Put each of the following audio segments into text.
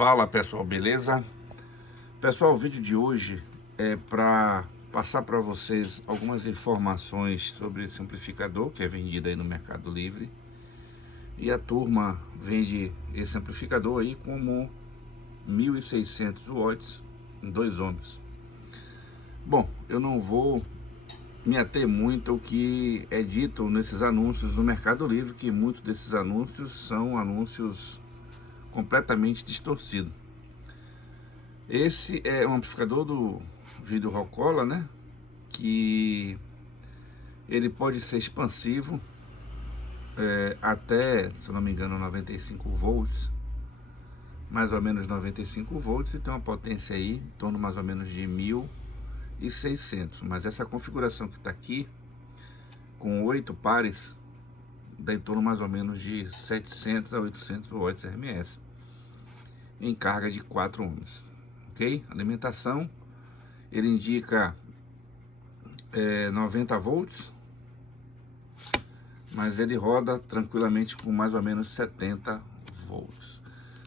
Fala pessoal, beleza? Pessoal, o vídeo de hoje é para passar para vocês algumas informações sobre esse amplificador que é vendido aí no Mercado Livre. E a turma vende esse amplificador aí como 1.600 watts em 2 ohms. Bom, eu não vou me ater muito ao que é dito nesses anúncios no Mercado Livre, que muitos desses anúncios são anúncios completamente distorcidos. Esse é um amplificador do vidro Rocola, né? Que ele pode ser expansivo até, se eu não me engano, 95 volts, mais ou menos 95 volts, e tem uma potência aí em torno mais ou menos de 1.600. Mas essa configuração que está aqui, com 8 pares, dá em torno mais ou menos de 700 a 800 watts RMS, em carga de 4 ohms. Ok? Alimentação, ele indica 90 volts, mas ele roda tranquilamente com mais ou menos 70 volts.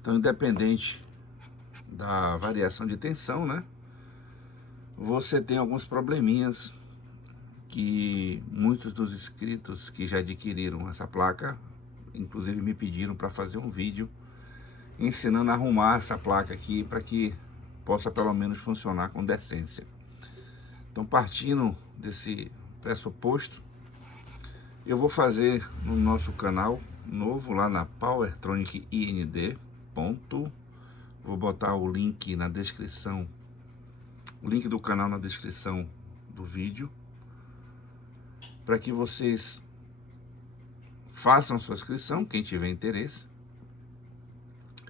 Então, independente da variação de tensão, né, você tem alguns probleminhas que muitos dos inscritos que já adquiriram essa placa, inclusive me pediram para fazer um vídeo ensinando a arrumar essa placa aqui para que possa pelo menos funcionar com decência. Então, partindo desse pressuposto, eu vou fazer no nosso canal novo lá na Powertronic IND. Vou botar o link na descrição, o link do canal na descrição do vídeo, para que vocês façam sua inscrição, quem tiver interesse.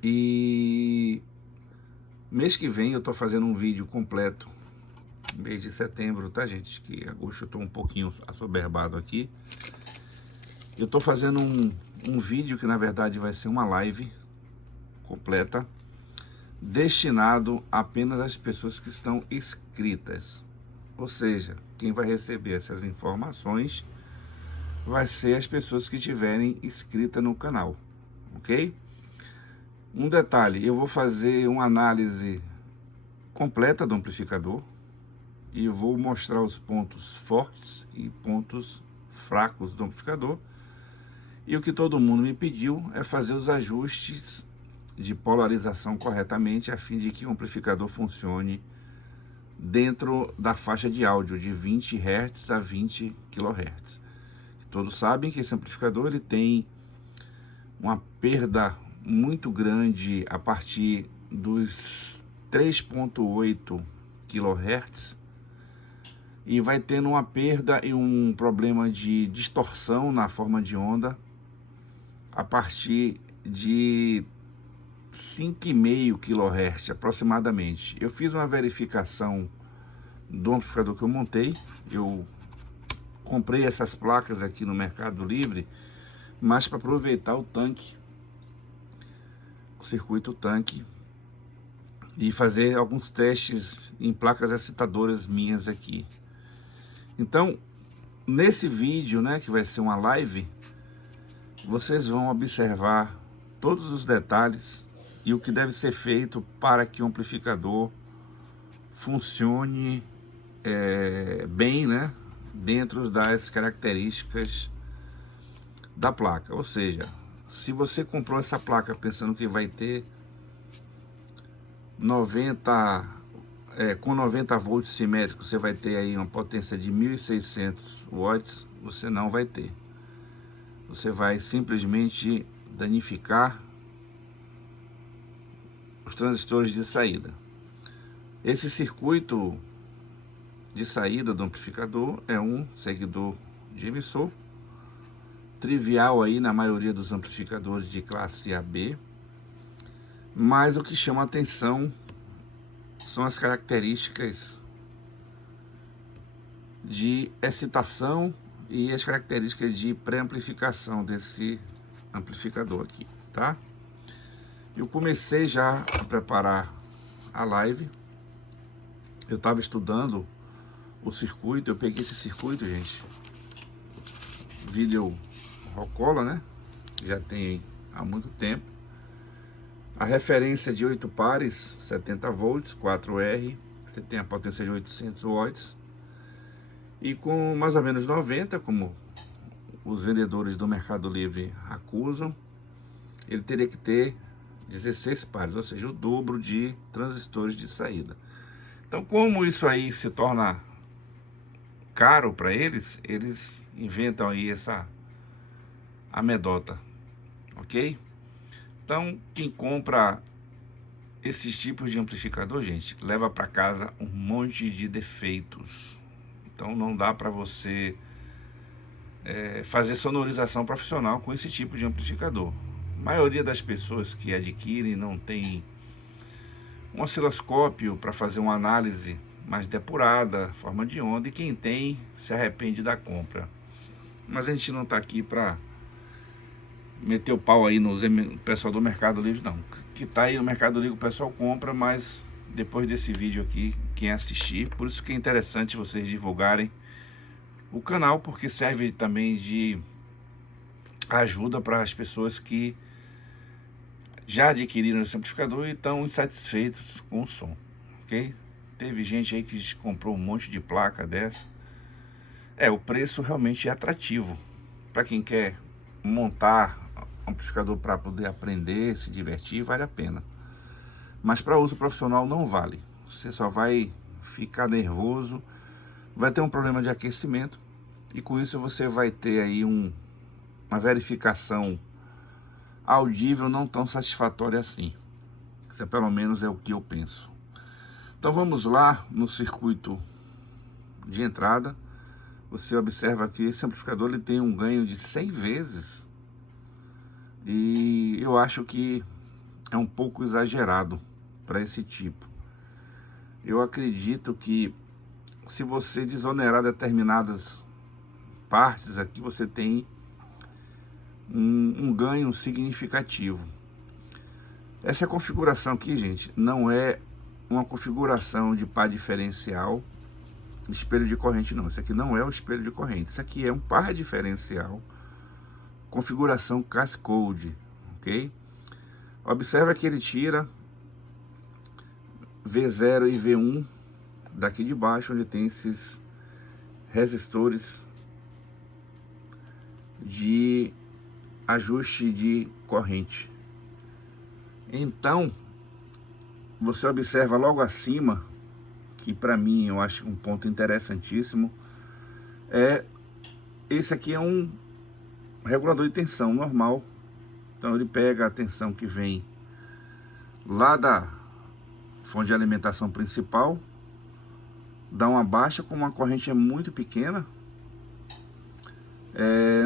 E mês que vem eu tô fazendo um vídeo completo, mês de setembro, tá gente? Que agosto eu tô um pouquinho assoberbado aqui. Eu tô fazendo um vídeo que na verdade vai ser uma live completa, destinado apenas às pessoas que estão inscritas. Ou seja, quem vai receber essas informações vai ser as pessoas que estiverem inscritas no canal, ok? Um detalhe, eu vou fazer uma análise completa do amplificador e vou mostrar os pontos fortes e pontos fracos do amplificador. E o que todo mundo me pediu é fazer os ajustes de polarização corretamente, a fim de que o amplificador funcione dentro da faixa de áudio de 20 Hz a 20 kHz. Todos sabem que esse amplificador ele tem uma perda muito grande a partir dos 3.8 kHz, e vai tendo uma perda e um problema de distorção na forma de onda a partir de 5,5 kHz aproximadamente. Eu fiz uma verificação do amplificador que eu montei. Eu comprei essas placas aqui no Mercado Livre, mas para aproveitar o tanque, o circuito tanque, e fazer alguns testes em placas excitadoras minhas aqui. Então, nesse vídeo, né, que vai ser uma live, vocês vão observar todos os detalhes e o que deve ser feito para que o amplificador funcione bem, né, dentro das características da placa. Ou seja, se você comprou essa placa pensando que vai ter 90 volts simétricos, você vai ter aí uma potência de 1.600 watts, você não vai ter. Você vai simplesmente danificar os transistores de saída. Esse circuito de saída do amplificador é um seguidor de emissor, trivial aí na maioria dos amplificadores de classe AB, mas o que chama a atenção são as características de excitação e as características de pré-amplificação desse amplificador aqui, tá? Eu comecei já a preparar a live. Eu estava estudando o circuito, eu peguei esse circuito, gente, vídeo Rocola, né? Já tem há muito tempo. A referência de 8 pares, 70 volts, 4R, você tem a potência de 800 watts. E com mais ou menos 90, como os vendedores do Mercado Livre acusam, ele teria que ter 16 pares, ou seja, o dobro de transistores de saída. Então, como isso aí se torna caro para eles, eles inventam aí essa anedota, ok? Então, quem compra esses tipos de amplificador, gente, leva para casa um monte de defeitos. Então, não dá para você fazer sonorização profissional com esse tipo de amplificador. A maioria das pessoas que adquirem não tem um osciloscópio para fazer uma análise mais depurada, forma de onda, e quem tem se arrepende da compra. Mas a gente não está aqui para meter o pau aí no pessoal do Mercado Livre, não. Que tá aí no Mercado Livre o pessoal compra, mas depois desse vídeo aqui, quem assistir, por isso que é interessante vocês divulgarem o canal, porque serve também de ajuda para as pessoas que já adquiriram esse amplificador e estão insatisfeitos com o som, ok? Teve gente aí que comprou um monte de placa dessa. O preço realmente é atrativo para quem quer montar amplificador para poder aprender, se divertir, vale a pena. Mas para uso profissional não vale. Você só vai ficar nervoso, vai ter um problema de aquecimento e com isso você vai ter aí uma verificação audível não tão satisfatória assim. Isso pelo menos é o que eu penso. Então vamos lá no circuito de entrada. Você observa que esse amplificador ele tem um ganho de 100 vezes. E eu acho que é um pouco exagerado para esse tipo. Eu acredito que se você desonerar determinadas partes aqui, você tem um ganho significativo. Essa configuração aqui, gente, não é uma configuração de par diferencial, espelho de corrente não. Isso aqui não é o espelho de corrente. Isso aqui é um par diferencial, configuração Cascode, ok? Observa que ele tira V0 e V1 daqui de baixo, onde tem esses resistores de ajuste de corrente. Então, você observa logo acima, que para mim eu acho um ponto interessantíssimo, esse aqui é um regulador de tensão normal. Então ele pega a tensão que vem lá da fonte de alimentação principal, dá uma baixa, como a corrente é muito pequena,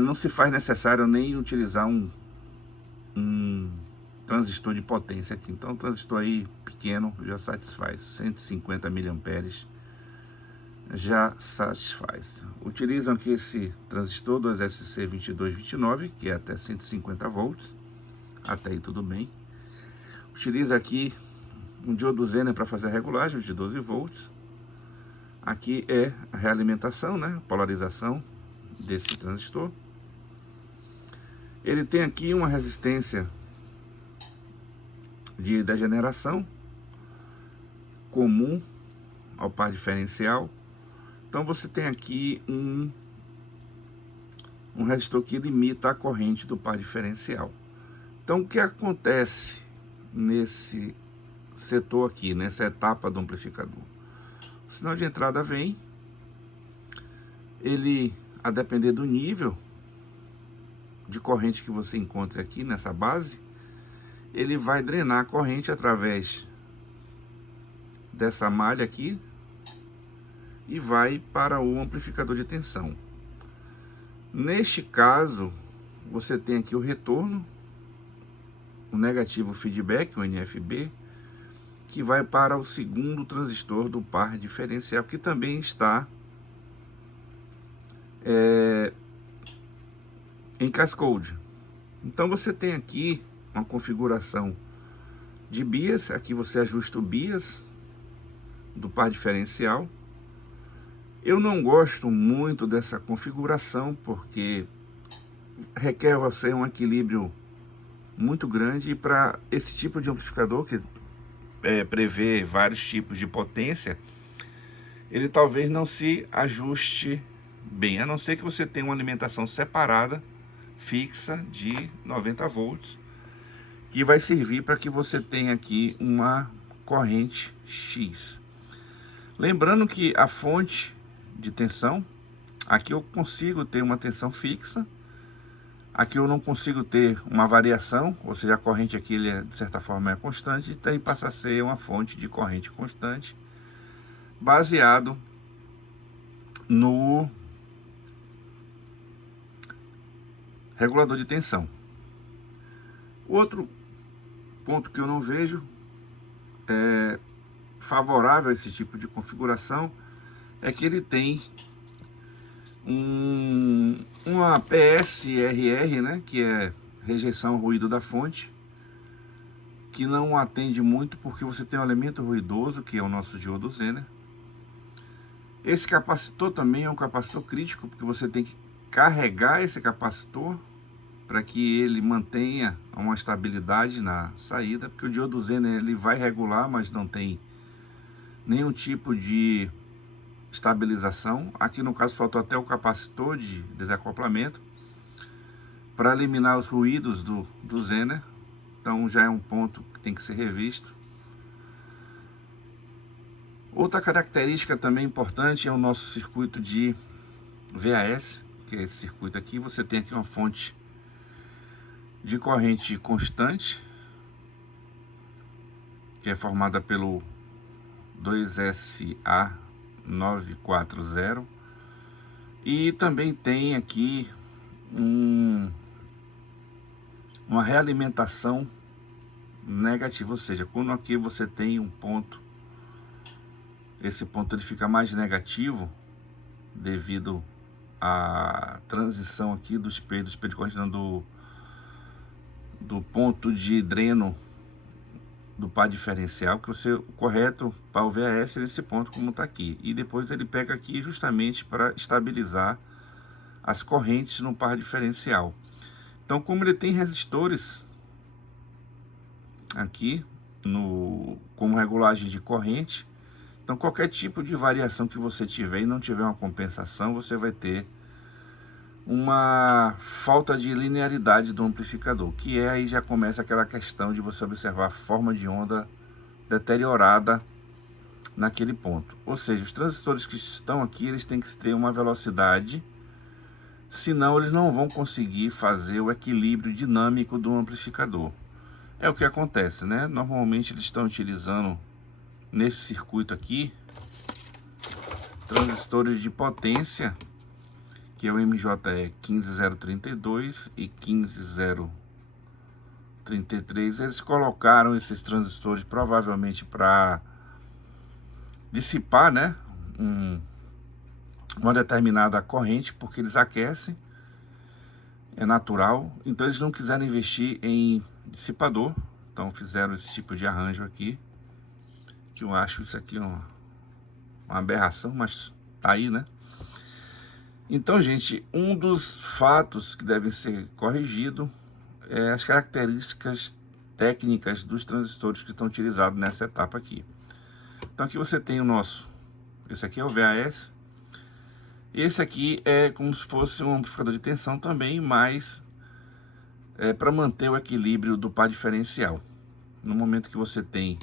não se faz necessário nem utilizar um transistor de potência aqui. Então o transistor aí pequeno já satisfaz, 150 miliamperes já satisfaz. Utilizam aqui esse transistor 2SC2229, que é até 150 volts, até aí tudo bem. Utiliza aqui um diodo Zener para fazer a regulagem de 12 volts. Aqui é a realimentação, né? Polarização desse transistor. Ele tem aqui uma resistência de degeneração comum ao par diferencial. Então você tem aqui um resistor que limita a corrente do par diferencial. Então o que acontece nesse setor aqui, nessa etapa do amplificador? O sinal de entrada vem, ele, a depender do nível de corrente que você encontra aqui nessa base, ele vai drenar a corrente através dessa malha aqui e vai para o amplificador de tensão. Neste caso, você tem aqui o retorno, o negativo feedback, o NFB, que vai para o segundo transistor do par diferencial, que também está em Cascode. Então você tem aqui uma configuração de bias. Aqui você ajusta o bias do par diferencial. Eu não gosto muito dessa configuração, porque requer você um equilíbrio muito grande, e para esse tipo de amplificador que prevê vários tipos de potência, ele talvez não se ajuste bem, a não ser que você tenha uma alimentação separada, fixa, de 90 volts, que vai servir para que você tenha aqui uma corrente X. Lembrando que a fonte de tensão, aqui eu consigo ter uma tensão fixa, aqui eu não consigo ter uma variação, ou seja, a corrente aqui de certa forma é constante, e aí passa a ser uma fonte de corrente constante, baseado no regulador de tensão. Outro ponto que eu não vejo favorável a esse tipo de configuração é que ele tem uma PSRR, né, que é rejeição ao ruído da fonte, que não atende muito porque você tem um elemento ruidoso, que é o nosso diodo Zener. Esse capacitor também é um capacitor crítico, porque você tem que carregar esse capacitor para que ele mantenha uma estabilidade na saída, porque o diodo Zener ele vai regular, mas não tem nenhum tipo de estabilização. Aqui no caso faltou até o capacitor de desacoplamento para eliminar os ruídos do Zener, então já é um ponto que tem que ser revisto. Outra característica também importante é o nosso circuito de VAS, que é esse circuito aqui. Você tem aqui uma fonte de corrente constante, que é formada pelo 2SA940, e também tem aqui uma realimentação negativa, ou seja, quando aqui você tem um ponto, esse ponto ele fica mais negativo devido à transição aqui do espelho de corrente, do ponto de dreno do par diferencial, que o correto para o VAS é esse ponto como está aqui, e depois ele pega aqui justamente para estabilizar as correntes no par diferencial. Então, como ele tem resistores aqui como regulagem de corrente, então qualquer tipo de variação que você tiver e não tiver uma compensação, você vai ter uma falta de linearidade do amplificador, que aí já começa aquela questão de você observar a forma de onda deteriorada naquele ponto. Ou seja, os transistores que estão aqui, eles têm que ter uma velocidade, senão eles não vão conseguir fazer o equilíbrio dinâmico do amplificador. É o que acontece, né? Normalmente eles estão utilizando nesse circuito aqui transistores de potência, que é o MJE 15032 e 15033. Eles colocaram esses transistores provavelmente para dissipar, né, uma determinada corrente, porque eles aquecem, é natural. Então eles não quiseram investir em dissipador, então fizeram esse tipo de arranjo aqui, que eu acho isso aqui uma aberração, mas tá aí, né? Então, gente, um dos fatos que devem ser corrigidos é as características técnicas dos transistores que estão utilizados nessa etapa aqui. Então aqui você tem esse aqui é o VAS, esse aqui é como se fosse um amplificador de tensão também, mas para manter o equilíbrio do par diferencial. No momento que você tem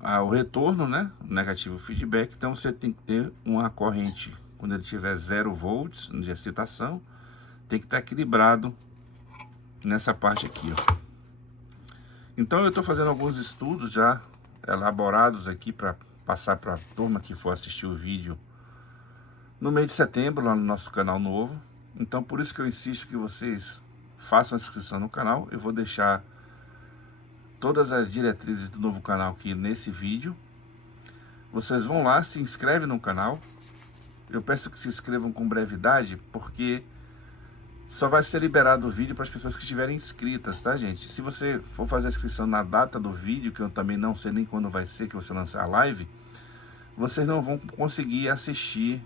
o retorno, né, negativo feedback, então você tem que ter uma corrente, quando ele tiver 0 volts de excitação, tem que estar equilibrado nessa parte aqui, ó. Então eu estou fazendo alguns estudos já elaborados aqui para passar para a turma que for assistir o vídeo no mês de setembro, lá no nosso canal novo. Então por isso que eu insisto que vocês façam a inscrição no canal. Eu vou deixar todas as diretrizes do novo canal aqui nesse vídeo. Vocês vão lá, se inscrevem no canal. Eu peço que se inscrevam com brevidade, porque só vai ser liberado o vídeo para as pessoas que estiverem inscritas, tá, gente? Se você for fazer a inscrição na data do vídeo, que eu também não sei nem quando vai ser que você lançar a live, vocês não vão conseguir assistir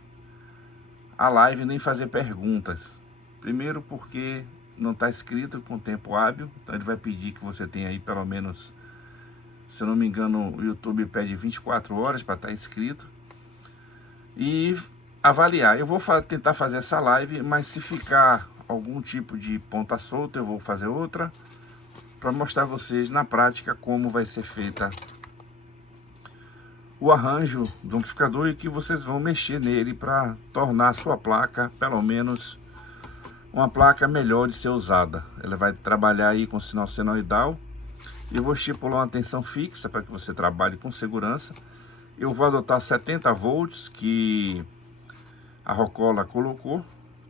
a live nem fazer perguntas. Primeiro porque não está inscrito com tempo hábil, então ele vai pedir que você tenha aí pelo menos, se eu não me engano, o YouTube pede 24 horas para estar inscrito. E avaliar. Eu vou tentar fazer essa live, mas se ficar algum tipo de ponta solta, eu vou fazer outra, para mostrar a vocês na prática como vai ser feita o arranjo do amplificador e que vocês vão mexer nele para tornar a sua placa, pelo menos, uma placa melhor de ser usada. Ela vai trabalhar aí com sinal senoidal. Eu vou estipular uma tensão fixa para que você trabalhe com segurança. Eu vou adotar 70 volts que a Rocola colocou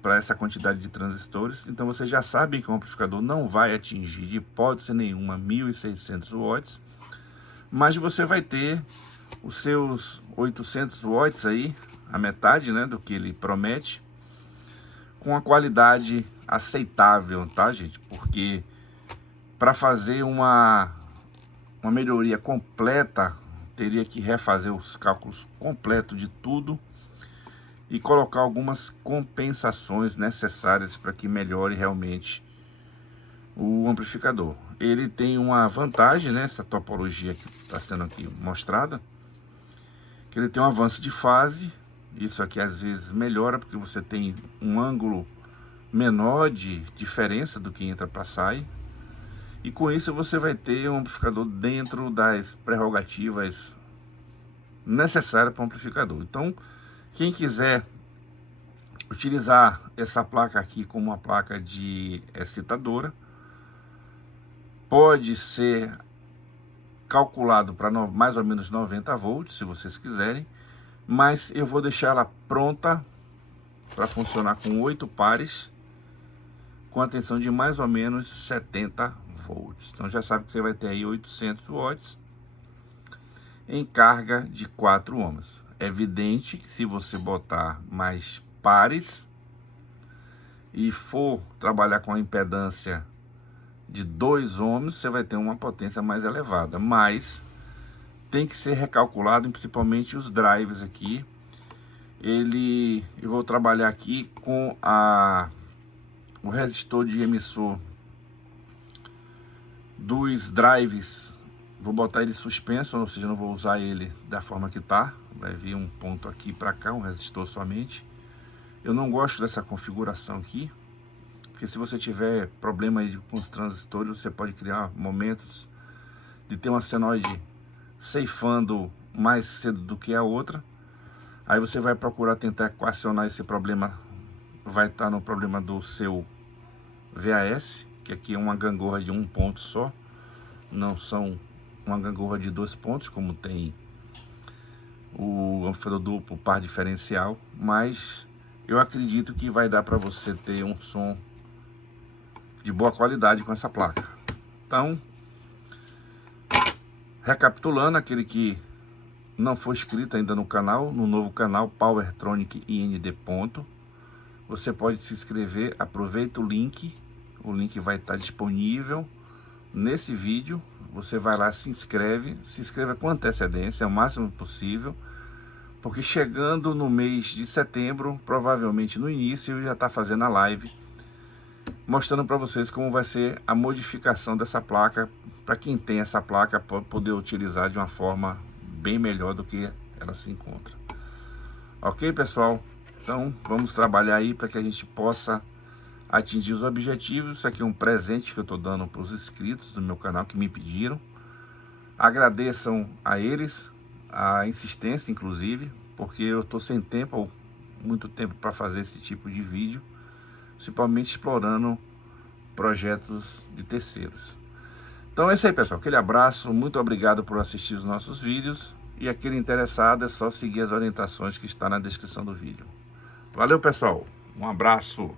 para essa quantidade de transistores. Então vocês já sabem que o amplificador não vai atingir de hipótese nenhuma 1600 watts, mas você vai ter os seus 800 watts aí, a metade, né, do que ele promete, com a qualidade aceitável, tá, gente? Porque para fazer uma melhoria completa, teria que refazer os cálculos completos de tudo e colocar algumas compensações necessárias para que melhore realmente o amplificador. Ele tem uma vantagem, né, essa topologia que está sendo aqui mostrada, que ele tem um avanço de fase. Isso aqui às vezes melhora porque você tem um ângulo menor de diferença do que entra para sair. E com isso você vai ter um amplificador dentro das prerrogativas necessárias para o amplificador. Então, quem quiser utilizar essa placa aqui como uma placa de excitadora, pode ser calculado para mais ou menos 90 volts, se vocês quiserem, mas eu vou deixar ela pronta para funcionar com 8 pares, com a tensão de mais ou menos 70 volts. Então já sabe que você vai ter aí 800 watts em carga de 4 ohms. É evidente que se você botar mais pares e for trabalhar com a impedância de 2 ohms, você vai ter uma potência mais elevada, mas tem que ser recalculado, principalmente os drives aqui. Eu vou trabalhar aqui com o resistor de emissor dos drives. Vou botar ele suspenso, ou seja, não vou usar ele da forma que tá. Vai vir um ponto aqui para cá, um resistor somente. Eu não gosto dessa configuração aqui, porque se você tiver problema aí com os transistores, você pode criar momentos de ter uma senoide ceifando mais cedo do que a outra. Aí você vai procurar tentar equacionar esse problema. Vai estar no problema do seu VAS, que aqui é uma gangorra de um ponto só, não são uma gangorra de 2 pontos como tem o amplificador duplo par diferencial, mas eu acredito que vai dar para você ter um som de boa qualidade com essa placa. Então, recapitulando, aquele que não foi inscrito ainda no canal, no novo canal Powertronic IND. Você pode se inscrever, aproveita o link vai estar disponível nesse vídeo. Você vai lá, se inscreva com antecedência, o máximo possível, porque chegando no mês de setembro, provavelmente no início, eu já está fazendo a live mostrando para vocês como vai ser a modificação dessa placa, para quem tem essa placa poder utilizar de uma forma bem melhor do que ela se encontra. Ok, pessoal? Então vamos trabalhar aí para que a gente possa atingir os objetivos. Isso aqui é um presente que eu estou dando para os inscritos do meu canal que me pediram. Agradeçam a eles a insistência, inclusive, porque eu estou sem tempo, muito tempo para fazer esse tipo de vídeo, principalmente explorando projetos de terceiros. Então é isso aí, pessoal. Aquele abraço, muito obrigado por assistir os nossos vídeos. E aquele interessado é só seguir as orientações que está na descrição do vídeo. Valeu, pessoal. Um abraço.